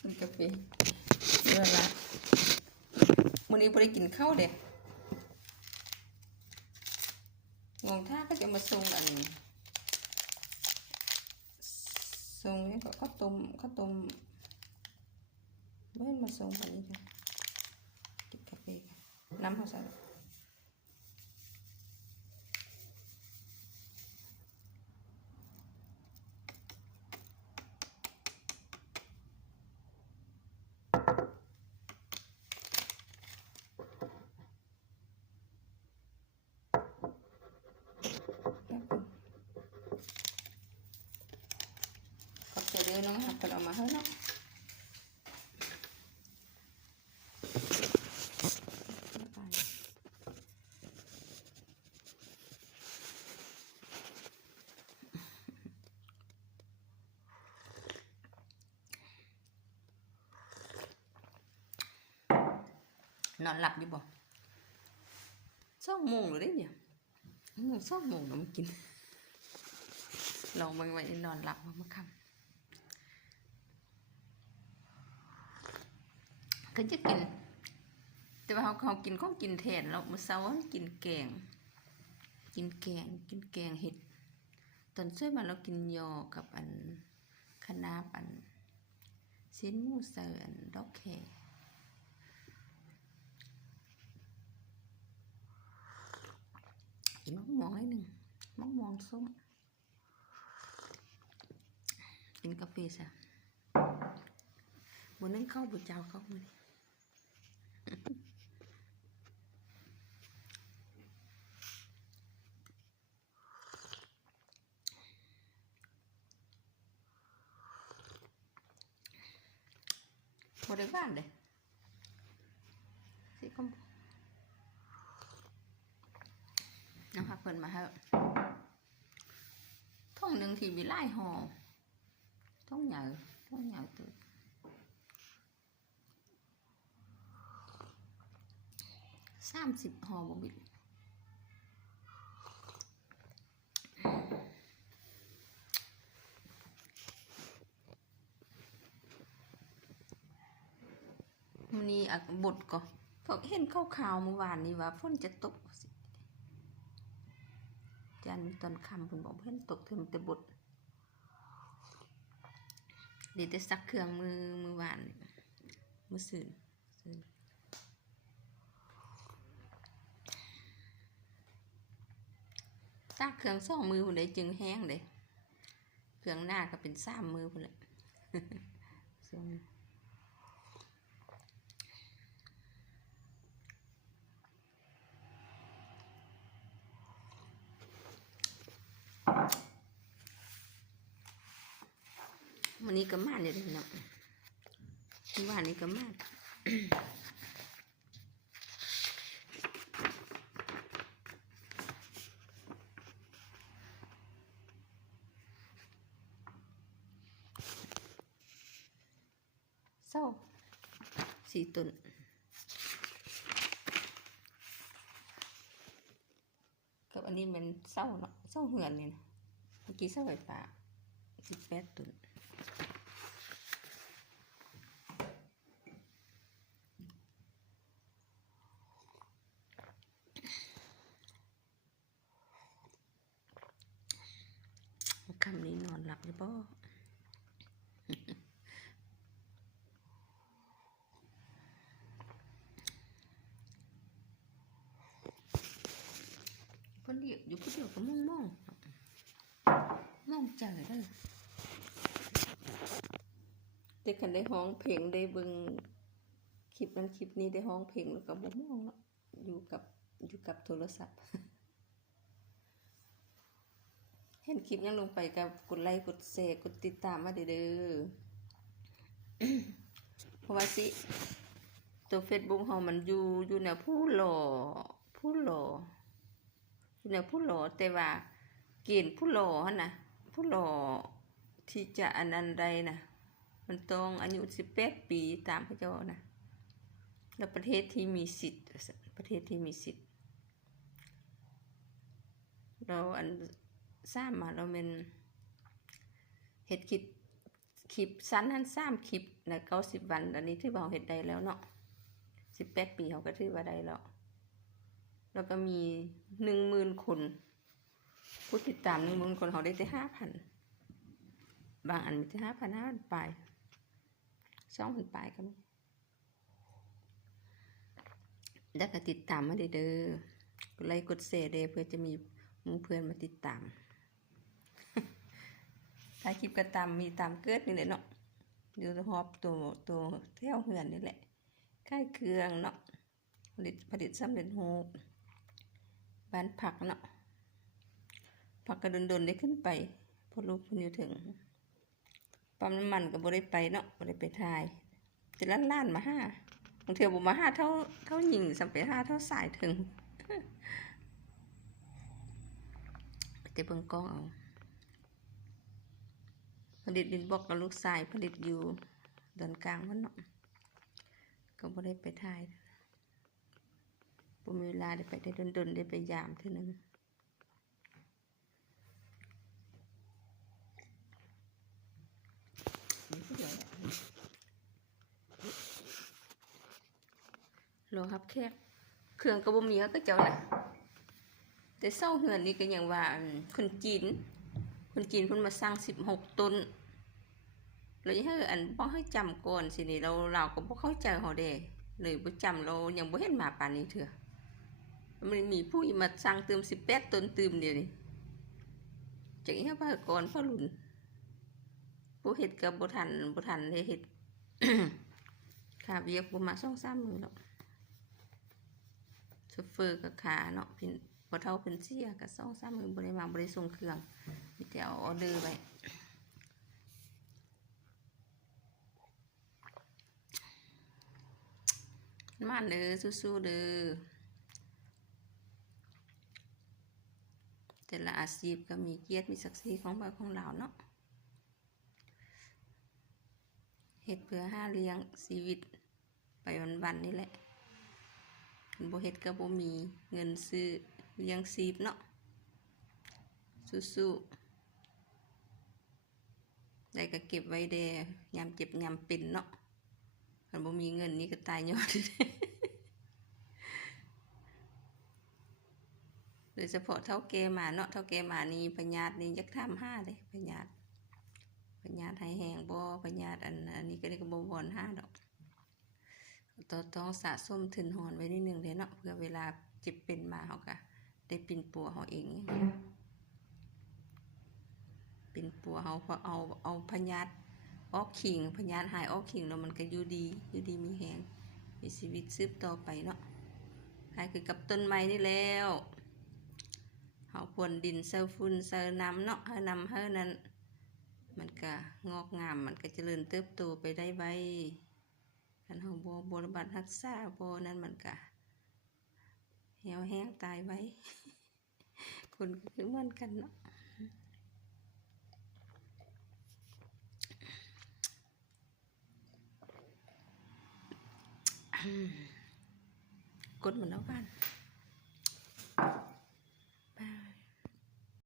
กินกาแฟเมื่อละวันนี้บ่ได้กินข้าวเด็กงงท่าก็จะมาส่งอันส่งนี่ก็ข้าวต้มเว้นมาส่งแบบนี้จ้ะกินกาแฟกันน้ำเขาใส่ก็จะเดือน้องหักกันออกมาให้เนาะนอนหลับอยู่บ่2 โมงหรือได้เนี่ย2 โมงแล้วมากินลองไว้นอนหลับมาค่ำก็จะกินแต่ว่าเขากินของกินแทนเราเมื่อเช้ากินแกงเห็ดตอนช่วยมาเรากินยอกับอันคะน้าอันชิ้นหมูเสือดอกแคกินมะม่วงนิดนึงมะม่วงส้มกินกาแฟซะบนนั้นเข้าบุเจ้าเข้ามาดิบริวารเลยสิก็นะคะเพิ่นมาให้ท่องหนึ่งที่มีไล่ห่อท่องใหญ่ตัว30 ห่อบ่บิดมันนี่บทก็เพราะเห็นข่าวเมื่อวานนี้ว่าฝนจะตกจันตอนค่ำเพิ่นบอกเห็นตกถึงแต่บทเดี๋ยวจะซักเครื่องมือวานมือสื่นซักเครื่อง2 มือคนใดจึงแห้งเลยเครื่องหน้าก็เป็น3 มือคนละวันนี้ก็มาเลยเนาะวันนี้ก็มาเศร้า4 ต้นกับอันนี้มันเศร้าเนาะเศร้าเหือนนี่นะเมื่อกี้เศร้าไฟฟ้า18 ต้นคำนี้นอนหลับหรือเปล่าคนเดียวอยู่คนเดียวก็มองใจเลยแต่คันได้ห้องเพลงได้เบิ่งคลิปนี้ได้ห้องเพลงแล้วก็บ่มองอยู่กับโทรศัพท์เห็นคลิปยังลงไปกับกดไลค์กดแชร์กดติดตามมาเด้อเพราะว่าสิตัว Facebook เฮามันอยู่แนวผู้หล่ออยู่แนวผู้หล่อแต่ว่าเกณฑ์ผู้หล่อหั่นน่ะผู้หล่อที่จะอันใดน่ะมันต้องอายุ18 ปีตามพระเจ้านะแล้วประเทศที่มีสิทธิ์เราอันทราบมาเราเป็นเฮ็ดคลิป ลิปสั้นหัน3 คลิปใน90 วันอันนี้ถือว่าเฮ็ดได้แล้วเนาะ18 ปีเขาก็ถือว่าได้แล้วแล้วก็มี 10,000 คนผู้ติดตาม 10,000 คนเขาได้แต่ 5,000 บางอันมีแต่ 5,000 ปลาย 2,000 ปลายก็มีแล้วก็ติดตามมาเด้อกดไลค์กดแชร์เด้อเพื่อจะมีหมู่เพื่อนมาติดตามถ้าคลิปก็ตามมีตามเกิดนี่แหละเนาะอยู่ฮอบตัวแถวเฮือนนี่แหละใกล้เครื่องเนาะผลิตสำเร็จรูปบ้านผักเนาะผักกระดนได้ขึ้นไปพอลูกคุณอยู่ถึงปั๊มน้ำมันก็บ่ได้ไปเนาะบ่ได้ไปถ่ายจะล้านมาห้าบางเทื่อบ่มาห้าเท่าหญิงสัมไปห้าเท่าสายถึงแต่เบิ่งกล้องเอาผลิตดินบล็อกกับลูกชายผลิตอยู่ดอนกลางมันเนาะก็บ่ได้ไปถ่ายบ่มีเวลาได้ไปได้ดนได้ไปยามเท่านึงรอครับแขกเครื่องก็บ่มีก็เจ้าน่ะแต่เศร้าเฮือนนี่ก็ยังว่าคนจีนเพิ่นมาสร้าง16 ต้นแล้วให้อันบ่ให้จำก่อนสินี่เราก็บ่เข้าใจเฮาเด้เลยบ่จำเรายังบ่เห็นมาปานนี้เถื่อมันมีผู้มาสร้างเติม18 ต้นเติมเดียวนี่จังอีเฮาพาก่อนพอรุ่นผู้เฮ็ดก็บ่ทันได้เฮ็ด ค่าเวียกบ่มา 2-3 มื้อดอกโซเฟอร์ก็ขาเนาะเพิ่นบ่เท่าเพิ่นเสียก็ 2-3 มื้อบ่ได้มาบ่ได้ส่งเครื่องมีแต่เอาออเดอร์ไว้มาเด้อสู้ๆเด้อแต่ละอาชีพก็มีเกียรติมีศักดิ์ศรีของบ้านของเราเนาะเฮ็ดเพื่อหาเลี้ยงชีวิตไปวันๆนี่แหละบ่เฮ็ดก็บ่มีเงินซื้อเลี้ยงชีพเนาะสู้ๆได้ก็เก็บไว้เด้ยามเจ็บยามเป็นเนาะคันบ่มีเงินนี่ก็ตายยอด โดยเฉพาะเฒ่าแก่มาเนาะเฒ่าแก่มานี่พญาตินี่อยากถามหาเด้พญาติให้แห้งบ่พญาติอันนี้ก็ได้ก็บ่วอนหาดอกต้องสะสมทุนหอนไว้นิดนึงเด้เนาะเพื่อเวลาเจ็บเป็นมาเฮาก็ได้ปิ่นปัวเฮาเองปิ่นปัวเฮาพอเอาพญาติออกขิงพญาติหายออกขิงแล้วมันก็อยู่ดีมีแฮงมีชีวิตสืบต่อไปเนาะคล้ายคือกับต้นไม้นี่แล้วเฮาพรวนดินเซาฝุ่นเซาน้ำเนาะเฮานำเฮานั้นมันก็งอกงามมันก็เจริญเติบโตไปได้ไวคันเฮาบ่บำบัดรักษาบ่นั้นมันก็เหี่ยวแห้งตายไว้ คนก็คือเหมือนกันเนาะกดมันแล้วกัน